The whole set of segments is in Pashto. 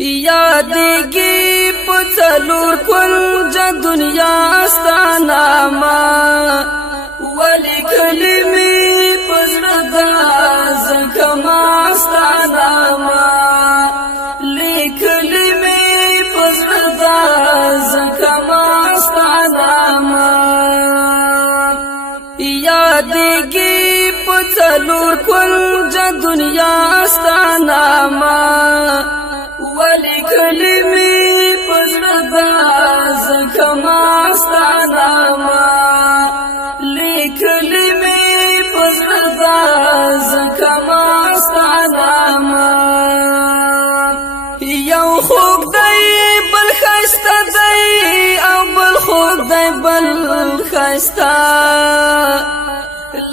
یادېږي په څلور کونجه دنیا ستا نامه ولیکلې مې په زړه ده ځکه ما ستا نامه لیکلې مې په زړه ده ځکه ما ستا نامه یادېږي په څلور کونجه دنیا ستا نامه ولیکلې مې په زړه ده ځکه ما ستا نامه لیکلې مې په زړه ده ځکه ما ستا نامه یو خوږ دی بل ښایسته دی او بل خوږ دی بل ښایسته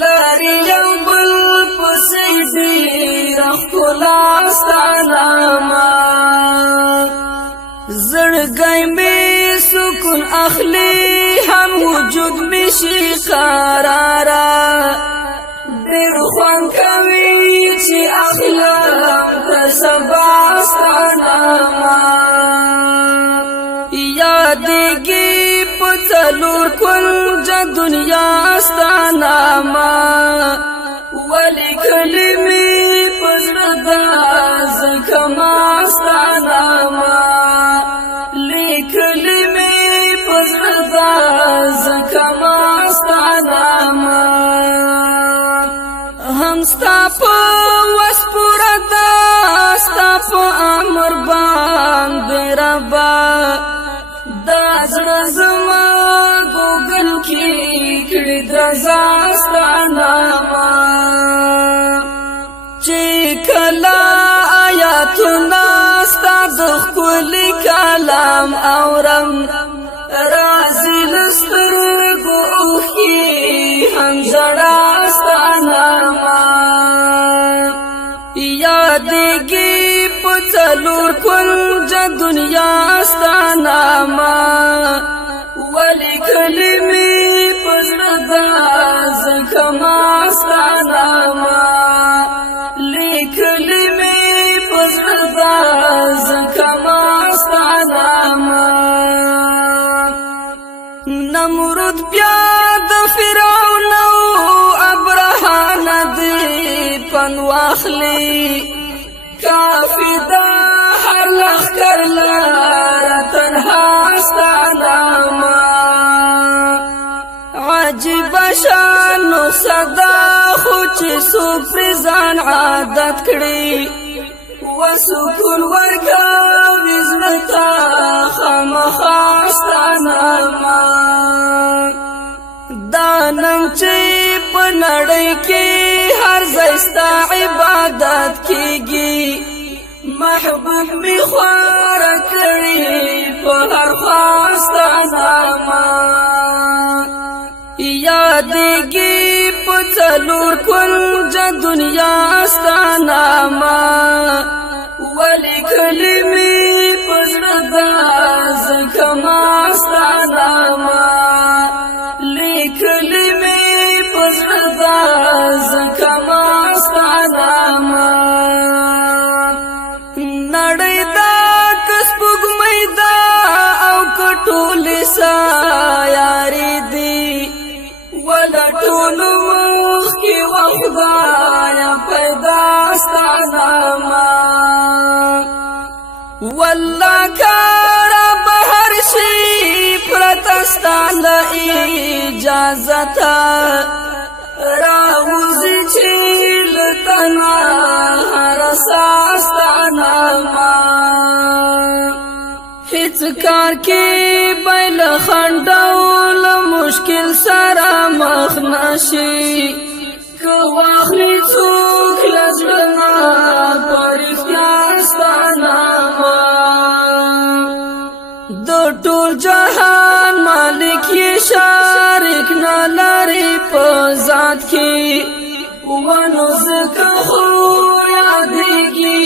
لارې یو بل پسې ډېره ښکلا ستا نامه زړګی مې سکون اخلي هم وجود مې شي قراره ډېر خوند کوي چې اخلم تر سبا ستا نامه یادېږي په څلور کونجه دنیا ستا نامه ولیکلې مې په زړه ده ځکه ما ستا نامه لیکلې مې په زړه ده ځکه ما ستا نامه هم ستا په وس پوره ده ستا په امر باندې ربه دا زړه زما ګوګل کې کړي درزا ستا نامه چې کله آیاتونه ستا د ښکلي کلام اورم راځي له سترګو اوښکې هم ژړا ستا نامه یادېږي په څلور کونجه دنیا ستا نامه ولیکلې مې په زړه ده ځکه ما ستا نامه لیکلې مې په زړه ده ځکه ما ستا نامه نمرود بیا د فرعون او ابرهه نه دې پند واخلي کافي ده هر لښکر لره تنها ستا نامه عجیبه شان نسخه ده خو چې څوک پرې ځان عادت کړي وسکون ورکوي زړه ته خامخا ستا نامه دا نن چې په نړۍ کې هر ځای ستا عبادت کېږي محبوب مې خواره کړي په هر خوا ستا نامه یادېږي په څلور کونجه دنیا ستا نامه ولیکلې مې په زړه ده ځکه ما ستا نامه لیکلې مې په زړه ده ځکه ما ستا نامه نړۍ ده که سپوږمۍ ده او که ټولې سیارې دي وله ټولو مخکې خدایه پیدا ستا نامه والله کاره به هر شي پرته ستا له اجازته راوځي چې له تنه هره ساه ستا نامه هیڅ کار کې به له خنډ او له مشکل سره مخ نشي که واخلي څوک له زړه نه په رښتیا ستا نامه د ټول جهان مالک یې شریک نه لري په ذات کې ونو ځکه خو یادېږي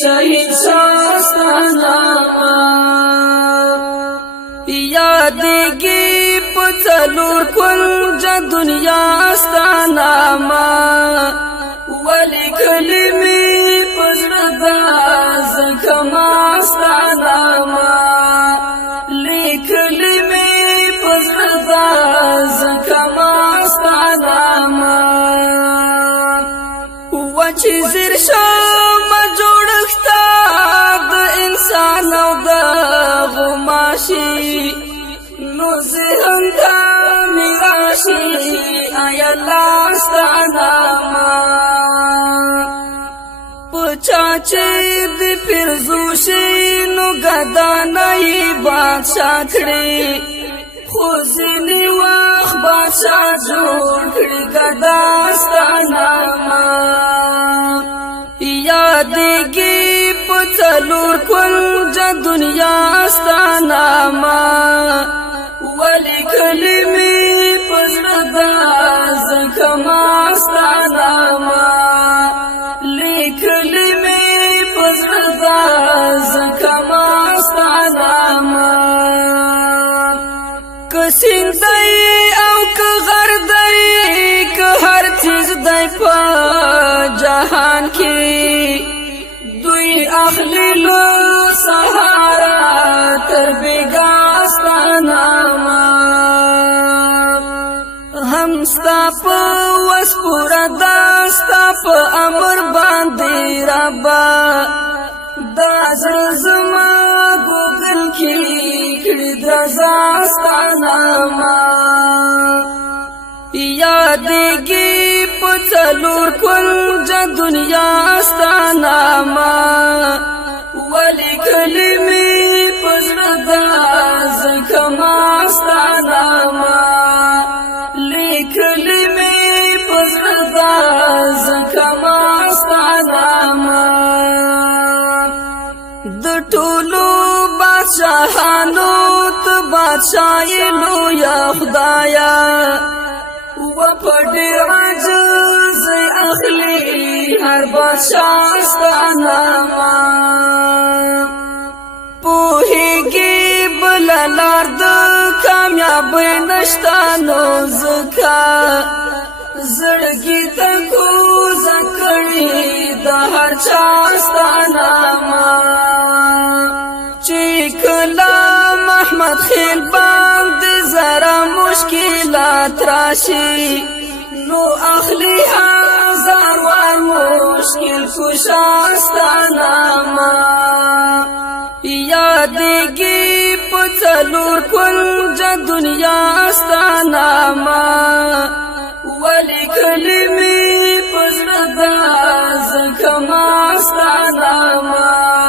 شهید شاه ستا نامه یادېږي په څلور کونجه دنیا ستا نامه ولیکلې مې په زړه ده ځکه ما چې د پیرزوشي نو ګدانۍ بادشاه کړي خو ځینې وخت بادشاه جوړ کړي ګدا ستا نامه یادېږي په څلور کونج دنیا ستا نامه ولیکلې مې په زړه دا ځکه ما ستا نامه لیکلې مې په زړه دا ځکه ما ستا نامه که سیند دی او که غر دی که هر چیز دی په جهان کې دوی اخلي له سهاره تر بیګا ستا نامه هم ستا په وس پوره ده ستا په امر باندې ربه دا زړه زما ګوګل کې کړي درزا ستا نامه یادېږي په څلور کونج دنیا ستا نامه ولیکلې مې په زړه دا ځکه ما ستا نامه لیکلې مې په زړه دا ځکه ما ستا نامه د ټولو بادشاهانو ته بادشاهي لویه خدایه و په ډېر عجز اخلي هر بادشاه ستا نامه پوهېږي بله لار د کامیابۍ نشته نو ځکه زړګي ته کوزه کړي د هر چا ستا نامه چې کله محمد خیل باندې زره مشکلات راشي نو اخلي هزار وار مشکل کشا ستا نامه یادېږي په څلور کونج دنیا ستا نامه ولیکلې مې په زړه دا ځکه ما ستا نامه